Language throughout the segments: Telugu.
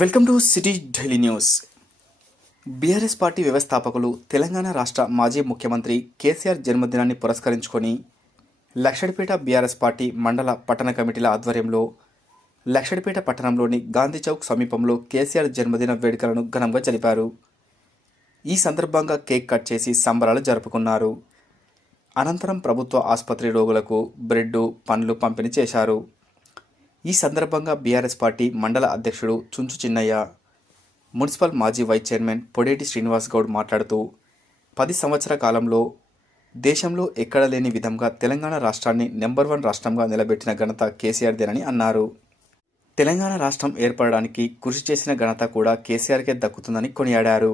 Welcome to city Delhi news. BRS party వ్యవస్థాపకులు తెలంగాణ రాష్ట్ర మాజీ ముఖ్యమంత్రి కేసీఆర్ జన్మదినాన్ని పురస్కరించుకొని లక్షడిపేట బీఆర్ఎస్ పార్టీ మండల పట్టణ కమిటీల ఆధ్వర్యంలో లక్షడిపేట పట్టణంలోని గాంధీ చౌక్ సమీపంలో కేసీఆర్ జన్మదిన వేడుకలను ఘనంగా జరిపారు. ఈ సందర్భంగా కేక్ కట్ చేసి సంబరాలు జరుపుకున్నారు. అనంతరం ప్రభుత్వ ఆసుపత్రి రోగులకు బ్రెడ్ పండ్లు పంపిణీ చేశారు. ఈ సందర్భంగా బీఆర్ఎస్ పార్టీ మండల అధ్యక్షుడు చుంచు చిన్నయ్య మున్సిపల్ మాజీ వైస్ చైర్మన్ పొడేటి శ్రీనివాస్ గౌడ్ మాట్లాడుతూ పది సంవత్సర కాలంలో దేశంలో ఎక్కడ లేని విధంగా తెలంగాణ రాష్ట్రాన్ని నెంబర్ వన్ రాష్ట్రంగా నిలబెట్టిన ఘనత కేసీఆర్దేనని అన్నారు. తెలంగాణ రాష్ట్రం ఏర్పడడానికి కృషి చేసిన ఘనత కూడా కేసీఆర్కే దక్కుతుందని కొనియాడారు.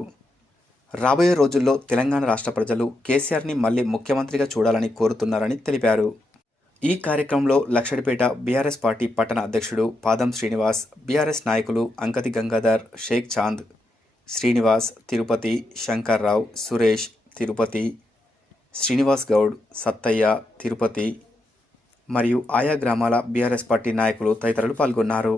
రాబోయే రోజుల్లో తెలంగాణ రాష్ట్ర ప్రజలు కేసీఆర్ని మళ్ళీ ముఖ్యమంత్రిగా చూడాలని కోరుతున్నారని తెలిపారు. ఈ కార్యక్రమంలో లక్షడిపేట బీఆర్ఎస్ పార్టీ పట్టణ అధ్యక్షుడు పాదం శ్రీనివాస్ బీఆర్ఎస్ నాయకులు అంకతి గంగాధర్ షేక్ చాంద్ శ్రీనివాస్ తిరుపతి శంకర్రావు సురేష్ తిరుపతి శ్రీనివాస్ గౌడ్ సత్తయ్య తిరుపతి మరియు ఆయా గ్రామాల బీఆర్ఎస్ పార్టీ నాయకులు తదితరులు పాల్గొన్నారు.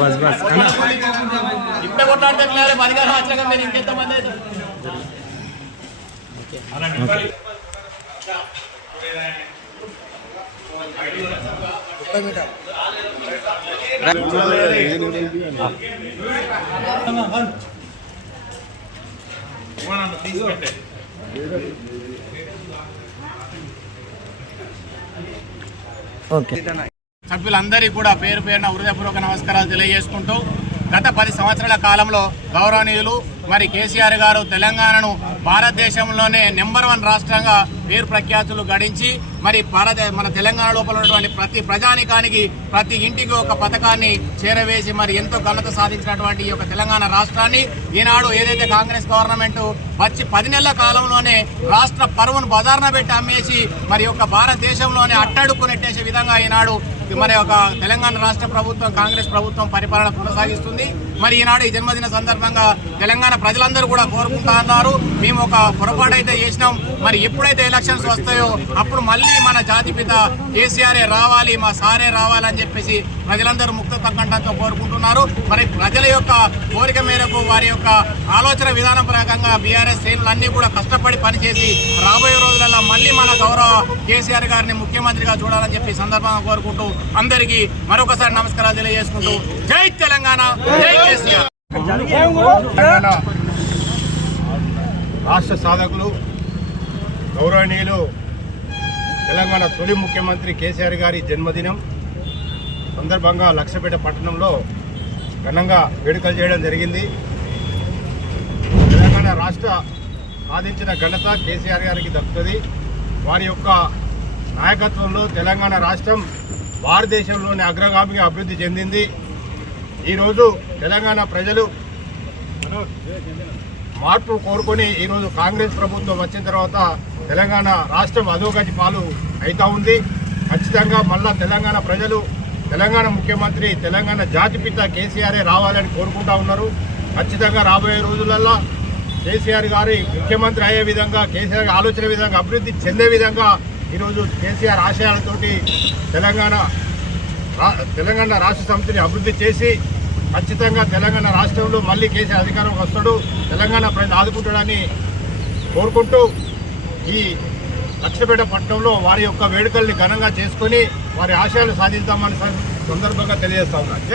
బస్ బస్. ఇప్పుడే కొట్లాడితే పదిహేను వచ్చాక మీరు ఇంకెంతమంది అయితే సభ్యులందరికీ కూడా పేరు పేరున హృదయపూర్వక నమస్కారాలు తెలియజేసుకుంటూ గత పది సంవత్సరాల కాలంలో గౌరవనీయులు మరి కేసీఆర్ గారు తెలంగాణను భారతదేశంలోనే నెంబర్ వన్ రాష్ట్రంగా పేరు ప్రఖ్యాతులు గడించి మరి భారత మన తెలంగాణ లోపల ఉన్నటువంటి ప్రతి ప్రజానికానికి ప్రతి ఇంటికి ఒక పథకాన్ని చేరవేసి మరి ఎంతో ఘనత సాధించినటువంటి ఈ యొక్క తెలంగాణ రాష్ట్రాన్ని ఈనాడు ఏదైతే కాంగ్రెస్ గవర్నమెంట్ వచ్చి పది నెలల కాలంలోనే రాష్ట్ర పరువును బజార్న పెట్టి అమ్మేసి మరి యొక్క భారతదేశంలోనే అట్టడుకునెట్టేసే విధంగా ఈనాడు మరి ఒక తెలంగాణ రాష్ట్ర ప్రభుత్వం కాంగ్రెస్ ప్రభుత్వం పరిపాలన కొనసాగిస్తుంది. మరి ఈనాడు ఈ జన్మదిన సందర్భంగా తెలంగాణ ప్రజలందరూ కూడా కోరుకుంటున్నారు మేము ఒక పొరపాటు అయితే చేసినాం. మరి ఎప్పుడైతే ఎలక్షన్స్ వస్తాయో అప్పుడు మళ్ళీ మన జాతిపిత కేసీఆర్ రావాలి మా సారే రావాలి అని చెప్పేసి ప్రజలందరూ ముక్త తగ్గంటంతో కోరుకుంటున్నారు. మరి ప్రజల యొక్క కోరిక మేరకు వారి యొక్క ఆలోచన విధానం ప్రకారంగా బీఆర్ఎస్ శ్రేణులన్నీ కూడా కష్టపడి పనిచేసి రాబోయే రోజులలో మళ్ళీ మన గౌరవ కేసీఆర్ గారిని ముఖ్యమంత్రిగా చూడాలని చెప్పి సందర్భంగా కోరుకుంటూ అందరికీ మరొకసారి నమస్కారాలు తెలియజేసుకుంటూ జై తెలంగాణ జై కేసీఆర్. తెలంగాణ రాష్ట్ర సాధకులు గౌరవనీయులు తెలంగాణ తొలి ముఖ్యమంత్రి కేసీఆర్ గారి జన్మదినం సందర్భంగా లక్షపేట పట్టణంలో ఘనంగా వేడుకలు చేయడం జరిగింది. తెలంగాణ రాష్ట్ర సాధించిన ఘనత కేసీఆర్ గారికి దక్కుతుంది. వారి యొక్క నాయకత్వంలో తెలంగాణ రాష్ట్రం భారతదేశంలోని అగ్రగామిగా అభివృద్ధి చెందింది. ఈరోజు తెలంగాణ ప్రజలు మార్పు కోరుకొని ఈరోజు కాంగ్రెస్ ప్రభుత్వం వచ్చిన తర్వాత తెలంగాణ రాష్ట్రం అధోగతి పాలు అవుతా ఉంది. ఖచ్చితంగా మళ్ళా తెలంగాణ ప్రజలు తెలంగాణ ముఖ్యమంత్రి తెలంగాణ జాతిపిత కేసీఆరే రావాలని కోరుకుంటా ఉన్నారు. ఖచ్చితంగా రాబోయే రోజులల్లో కేసీఆర్ గారి ముఖ్యమంత్రి అయ్యే విధంగా కేసీఆర్ ఆలోచన విధంగా అభివృద్ధి చెందే విధంగా ఈరోజు కేసీఆర్ ఆశయాలతోటి తెలంగాణ రా- తెలంగాణ రాష్ట్ర సమితిని అభివృద్ధి చేసి ఖచ్చితంగా తెలంగాణ రాష్ట్రంలో మళ్ళీ కేసీఆర్ అధికారంకి వస్తాడు తెలంగాణ ప్రజలు ఆదుకుంటాడని కోరుకుంటూ ఈ లక్షపేట పట్టణంలో వారి యొక్క వేడుకల్ని ఘనంగా చేసుకొని వారి ఆశయాలు సాధిస్తామని సందర్భంగా తెలియజేస్తా ఉన్నారు